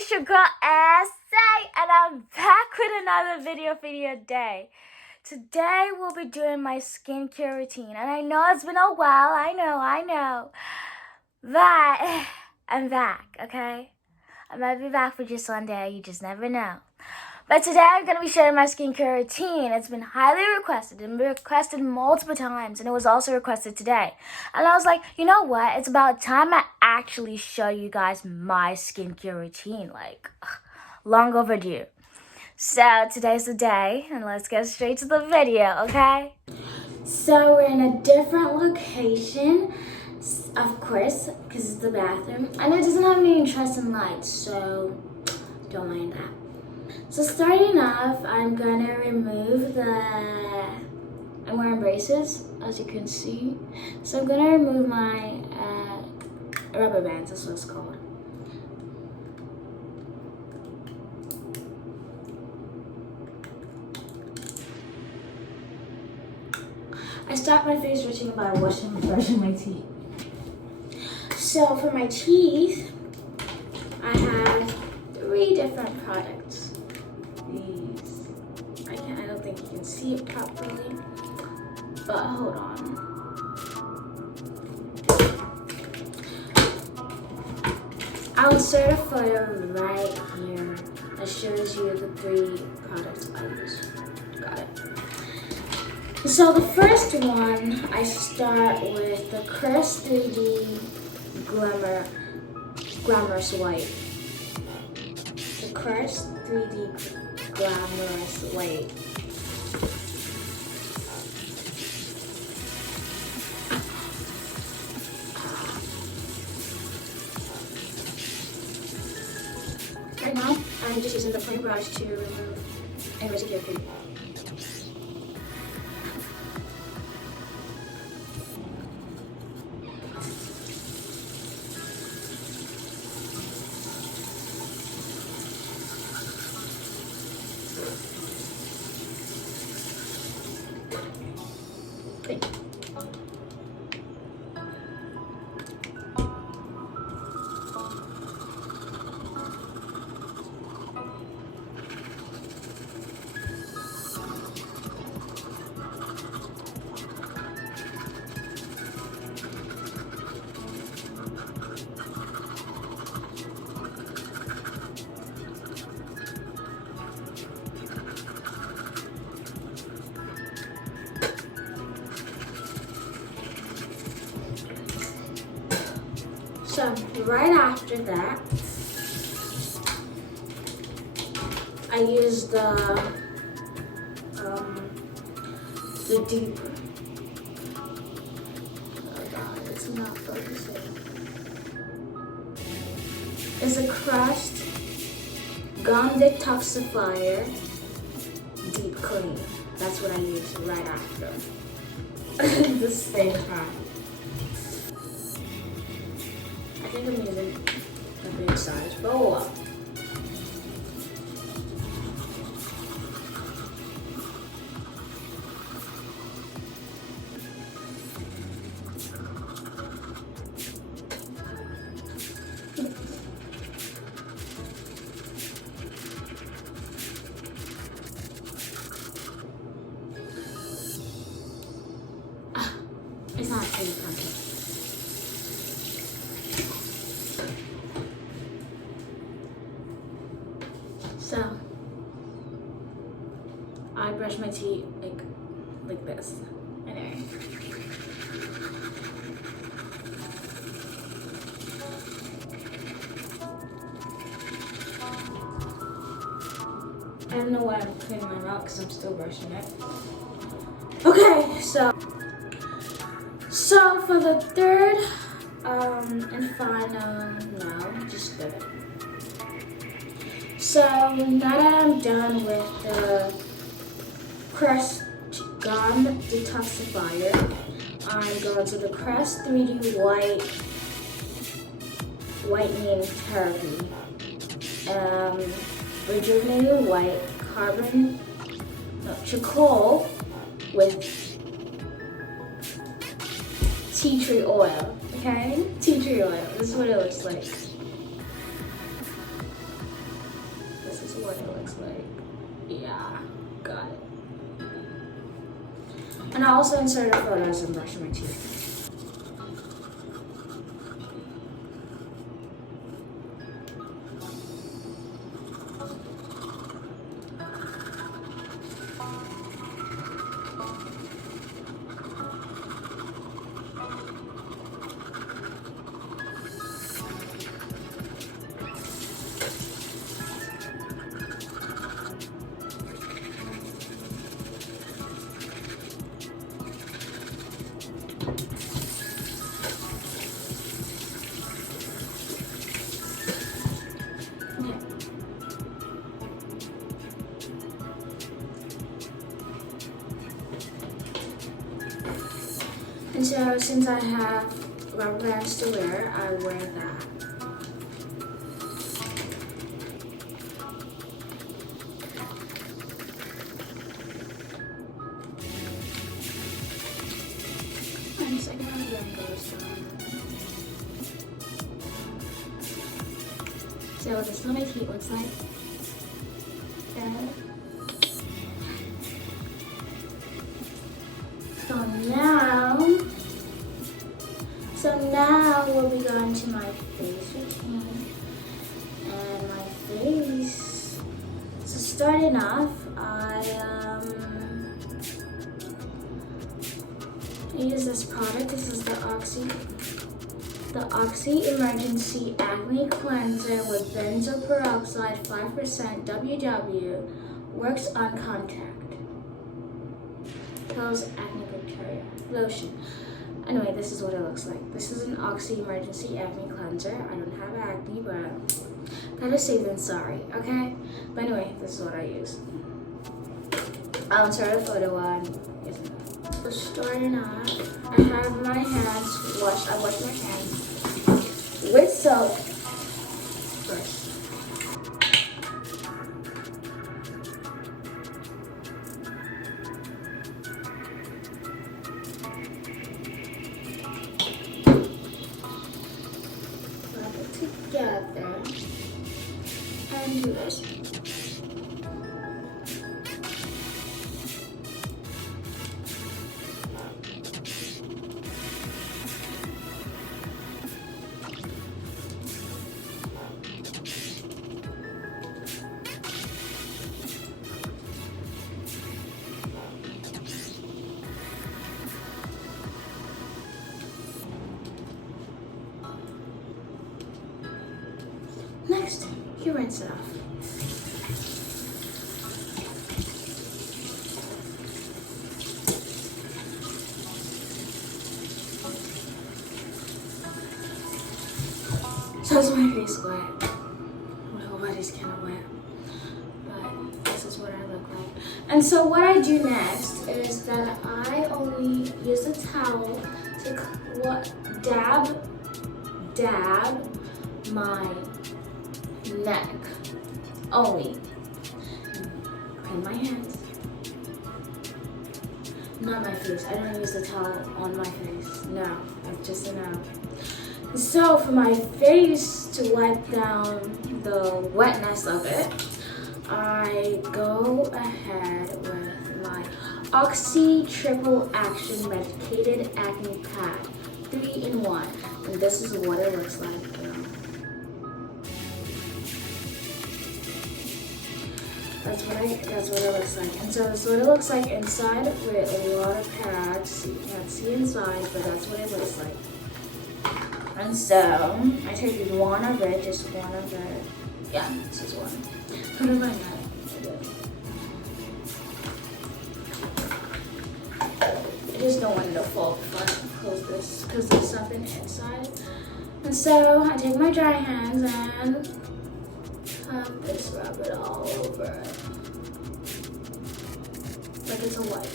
it's your girl SLATE, and I'm back with another video for you today. Today we'll be doing my skincare routine, and I know it's been a while, I know, but I'm back, okay? I might be back for just one day, you just never know. But today I'm going to be sharing my skincare routine. It's been highly requested and requested multiple times, and it was also requested today. And I was like, you know what? It's about time I actually show you guys my skincare routine. Like, long overdue. So today's the day, and let's get straight to the video, okay? So we're in a different location, of course, because it's the bathroom. And it doesn't have any interesting lights, so don't mind that. So starting off, I'm gonna remove I'm wearing braces, as you can see. So I'm gonna remove my rubber bands, that's what it's called. I start my face routine by washing and brushing my teeth. So for my teeth, I have 3 different products. These, I don't think you can see it properly, but hold on. I'll insert a photo right here that shows you the 3 products I use. Got it. So the first one, I start with the Crest 3D Glamorous White. The Crest 3D Glamorous White. Right now, I'm just using the point brush to remove any residual food. So right after that, I use the deep. Oh God, it's not focusing. It's a Crest Gum Detoxifier Deep Clean. That's what I use right after. At the same time. I think I'm using a big size, but oh well. It's not pretty perfect. So I brush my teeth like this. Anyway. I don't know why I'm cleaning my mouth because I'm still brushing it. Okay, so for the third and final, no, just do it. So now that I'm done with the Crest Gum Detoxifier, I'm going to the Crest 3D Whitening Therapy. Rejuvenating white charcoal with tea tree oil. Okay? Tea tree oil. This is what it looks like. is what it looks like. Yeah, got it. And I also inserted photos and brushed my teeth. And so since I have rubber bands to wear, I wear that. And second one again goes down. So this is what my feet looks like. So now we'll be going to my face routine. And my face, so starting off, I use this product. This is the Oxy Emergency Acne Cleanser with benzoyl peroxide 5% WW. Works on contact. Kills acne bacteria. Lotion. Anyway, this is what it looks like. This is an Oxy Emergency Acne Cleanser. I don't have acne, but better safe than sorry, okay? But anyway, this is what I use. I'll insert a photo on. So starting off, I have my hands washed. I wash my hands with soap first. Together and do this. Next, you rinse it off. So is my face wet? My whole body's kind of wet, but this is what I look like. And so what I do next is that I only use a towel to dab my neck only. Clean my hands. Not my face. I don't use the towel on my face. No, that's just a no. So for my face to wipe down the wetness of it, I go ahead with my Oxy Triple Action Medicated Acne Pad, 3-in-1, and this is what it looks like. That's what it looks like. And so this is what it looks like inside with a lot of pads. You can't see inside, but that's what it looks like. And so I take one of it, just one of it. Yeah, this is one. Put it like that. I just don't want it to fall before I close this because there's something inside. And so I take my dry hands and just rub it all over it. Like it's a wipe.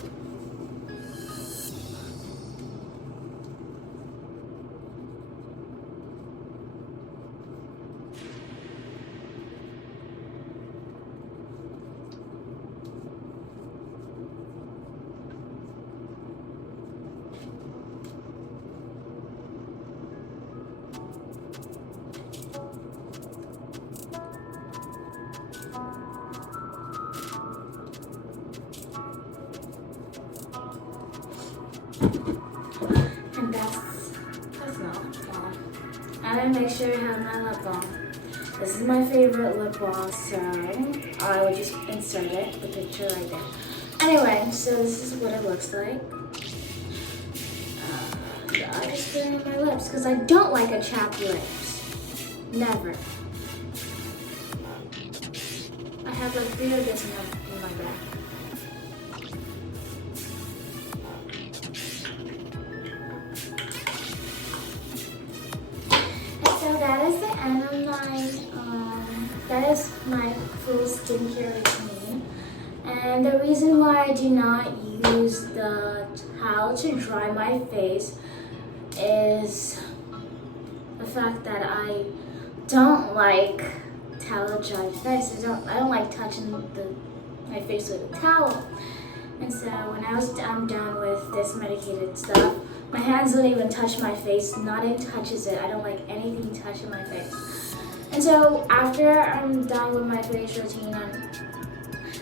And that's not lip balm. And I make sure I have my lip balm. This is my favorite lip balm, so I would just insert it, the picture right there. Anyway, so this is what it looks like. I just put it on my lips because I don't like a chapped lips. Never. I have like 3 of this in my bag. And so that is the end of that is my full skincare routine. And the reason why I do not use the towel to dry my face is the fact that I don't like towel dry face. I don't like touching my face with a towel. And so when I'm done with this medicated stuff, my hands don't even touch my face. Nothing touches it. I don't like anything touching my face. And so after I'm done with my face routine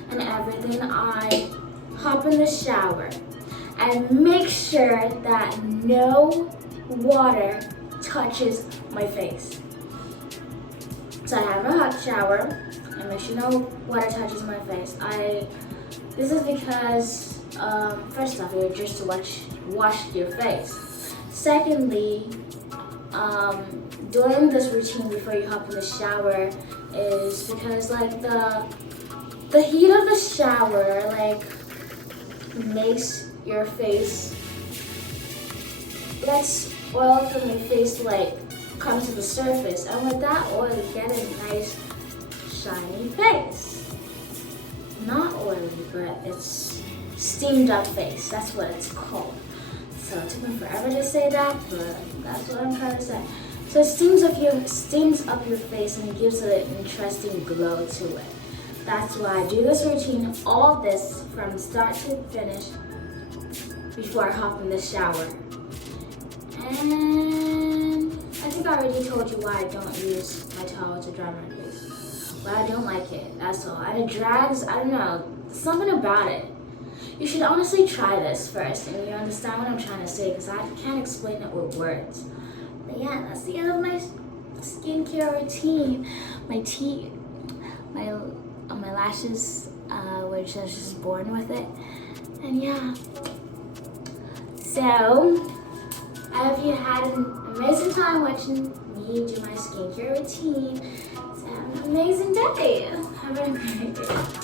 and everything, I hop in the shower and make sure that no water touches my face. So I have a hot shower and make sure no water touches my face. This is because first off, you're just to wash your face. Secondly, doing this routine before you hop in the shower is because like the heat of the shower like makes your face, lets oil from your face like come to the surface, and with that oil you get a nice shiny face. Not oily, but it's steamed up face. That's what it's called. So it took me forever to say that, but that's what I'm trying to say. So it steams up your face and it gives it an interesting glow to it. That's why I do this routine, all this from start to finish before I hop in the shower. And I think I already told you why I don't use my towel to dry my face. But I don't like it, that's all. And it drags, I don't know, something about it. You should honestly try this first and you understand what I'm trying to say because I can't explain it with words. But yeah, that's the end of my skincare routine. My teeth, my lashes, which I was just born with it. And yeah. So, I hope you had an amazing time watching me do my skincare routine. So have an amazing day. Have a great day.